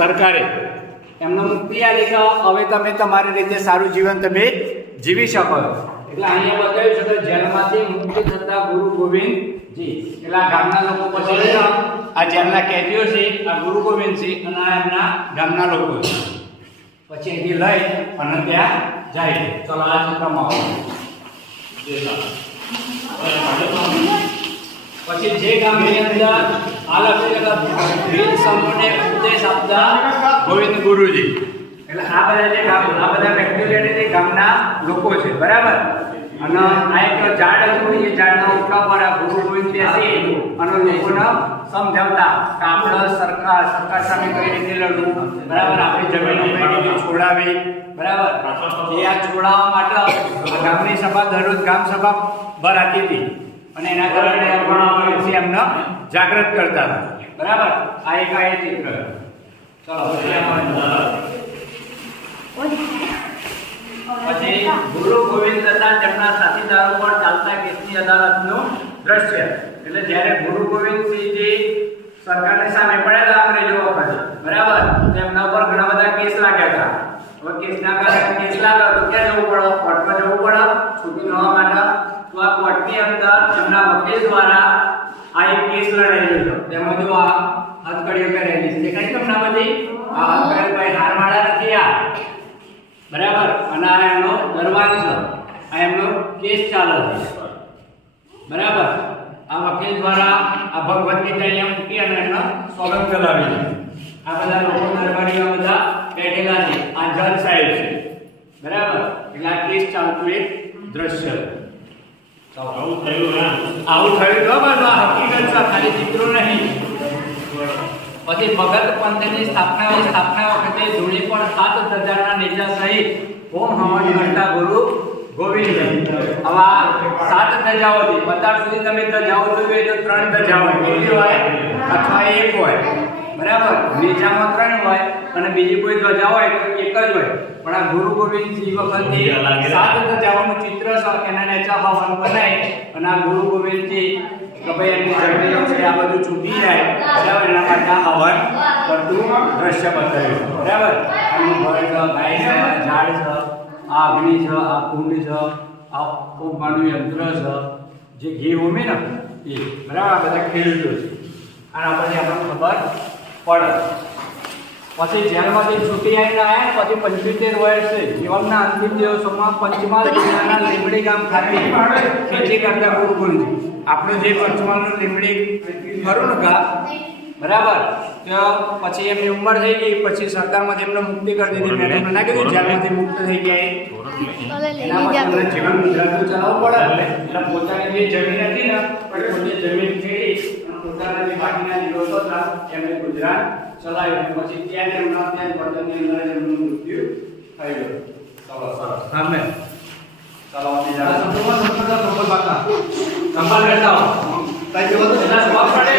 સરકારે એમને મુક્તિ આપી કે હવે તમે તમારી રીતે સારું જીવન તમે જીવી શકો. એટલે અહીંયા બતાવ્યું છે કે જેલમાંથી મુક્ત થતા ગુરુ ગોવિંદજી, એટલે આ ગામના લોકો પછી આ જેલના કેદીઓ છે, આ ગુરુ ગોવિંદજી અને આ એમના ગામના લોકો છે. પછી અહીંથી લઈ અને ત્યાં જાય છે. ચલો આ ચિત્રમાં પછી જે ગામની અંદર હાલ વીર સમૂહને ઉપદેશ આપતા ગોવિંદ ગુરુજી, એટલે આ બધા જે આ બધા વ્યક્તિઓ જે ગામના લોકો છે, બરાબર. અને આ એક ઝાડ હતું, એ ઝાડના ઉપલા પર આ ગુરુ ગોવિંદ બેસી અને લોકોને સમજાવતા કે આપણે સરકાર સામે કઈ રીતે લડવું, બરાબર. આપણી જમીનો કઈ રીતે છોડાવી, બરાબર. એ આ છોડાવવા માટે ગામની સભા દરરોજ ગામ સભા ભરાતી હતી અને એના કારણે પણ એમને જાગૃત કરતા હતા, બરાબર. આ એક ચિત્ર. પછી ગુરુ ગોવિંદ તથા તેમના સાથીદારો પર ચાલતા કેસની અદાલતનું દ્રશ્ય. એટલે જ્યારે ગુરુ ગોવિંદસિંહજી સરકારની સામે પડેલા અંગ્રેજો વખતે, બરાબર, તેમના પર ઘણા બધા કેસ લાગ્યા હતા. હવે કેસના કારણે કેસ લાગ્યો તો ક્યાં જવું પડે? કોર્ટમાં જવું પડે છૂટી થવા માટે. તો આ કોર્ટની અંદર એમના વકીલ દ્વારા આ એક કેસ લડાઈ ગયો. તેમાં જો આ હથકડીઓ પહેરેલી છે, દેખાય તમને બધી? આ હથકડી ભાઈ હારમાળા નથી આ, બરાબર. અને આ એમનો દરબાર છે, આ એમનો કેસ ચાલે છે, બરાબર. આ વકીલ દ્વારા આ ભગવદ ગીતા અહીંયા મૂકી અને એમનો સ્વાગત કરાવી છે. આ બધા લોકો દરબારીઓ બધા બેઠેલા છે, આ જજ સાહેબ છે, બરાબર. એટલે આ કેસ ચાલતું એક દ્રશ્ય. આવું થયું તો બસ આ હકીકત છે, ખાલી ચિત્રો નહીં. પછી ભગત પંથની સ્થાપના વખતે ધૂળી પર 7 ધજાના નેજા સહિત હોમ હવન કરતા ગુરુ ગોવિંદજી. આવા 7 ધજાઓ હતી. અત્યાર સુધી તમે ધજાઓ જોઈ તો 3 ધજાઓ હોય, કેટલી હોય? અથવા 1 હોય, બરાબર. નેજામાં 3 હોય અને બીજી કોઈ ધજા હોય તો 1 જ હોય. પણ આ ગુરુ ગોવિંદજી વખતે 7 ધજાઓનું ચિત્ર છે, એના નેચા હવન બનાય અને આ ગુરુ ગોવિંદજી કે ભાઈ એમની જમીનો છે આ બધું છૂટી જાય, બરાબર. એના માટે આ હવન કરતું દ્રશ્ય બતાવ્યું, બરાબર. એનું ઘર છે, ગાય છે, ઝાડ છે, આ અગ્નિ છે, આ કુંડ છે, આ ઓમવાનું યંત્ર છે, જે ઘી હોમે ને એ, બરાબર. આ બધા ખેડૂતો છે. આના પરથી આપણને ખબર પડે. પછી જેલમાંથી છૂટી આવીને આવ્યા ને પછી 75 વર્ષે જીવનના અંતિમ દિવસોમાં પંચમહાલ જિલ્લાના લીંબડી ગામ ખાતે ખેતી કરતા ગુરુ ગોવિંદજી, આપણું જે પંચમહાલનું લીંબડી ખરું ને ગામ, બરાબર. તો પછી એમની ઉંમર થઈ ગઈ, પછી સરકારમાંથી એમને મુક્તિ કરી દીધી. મેં તમને ના કીધું જેલમાંથી મુક્ત થઈ ગયા એના માટે એમને જીવન ગુજરાન ચલાવવું પડે. એટલે પોતાની જે જમીન હતી ને પોતે જમીન ખેડી પોતાના જે બાકીના દિવસો હતા એમને ગુજરાન ચલાવ્યું. પછી ત્યાં એમના ત્યાં વર્તનની અંદર એમનું મૃત્યુ થઈ ગયું. ચલો સરસ. આમે ચલો સંભાળ કરતા હો. કઈ જવાબ પડે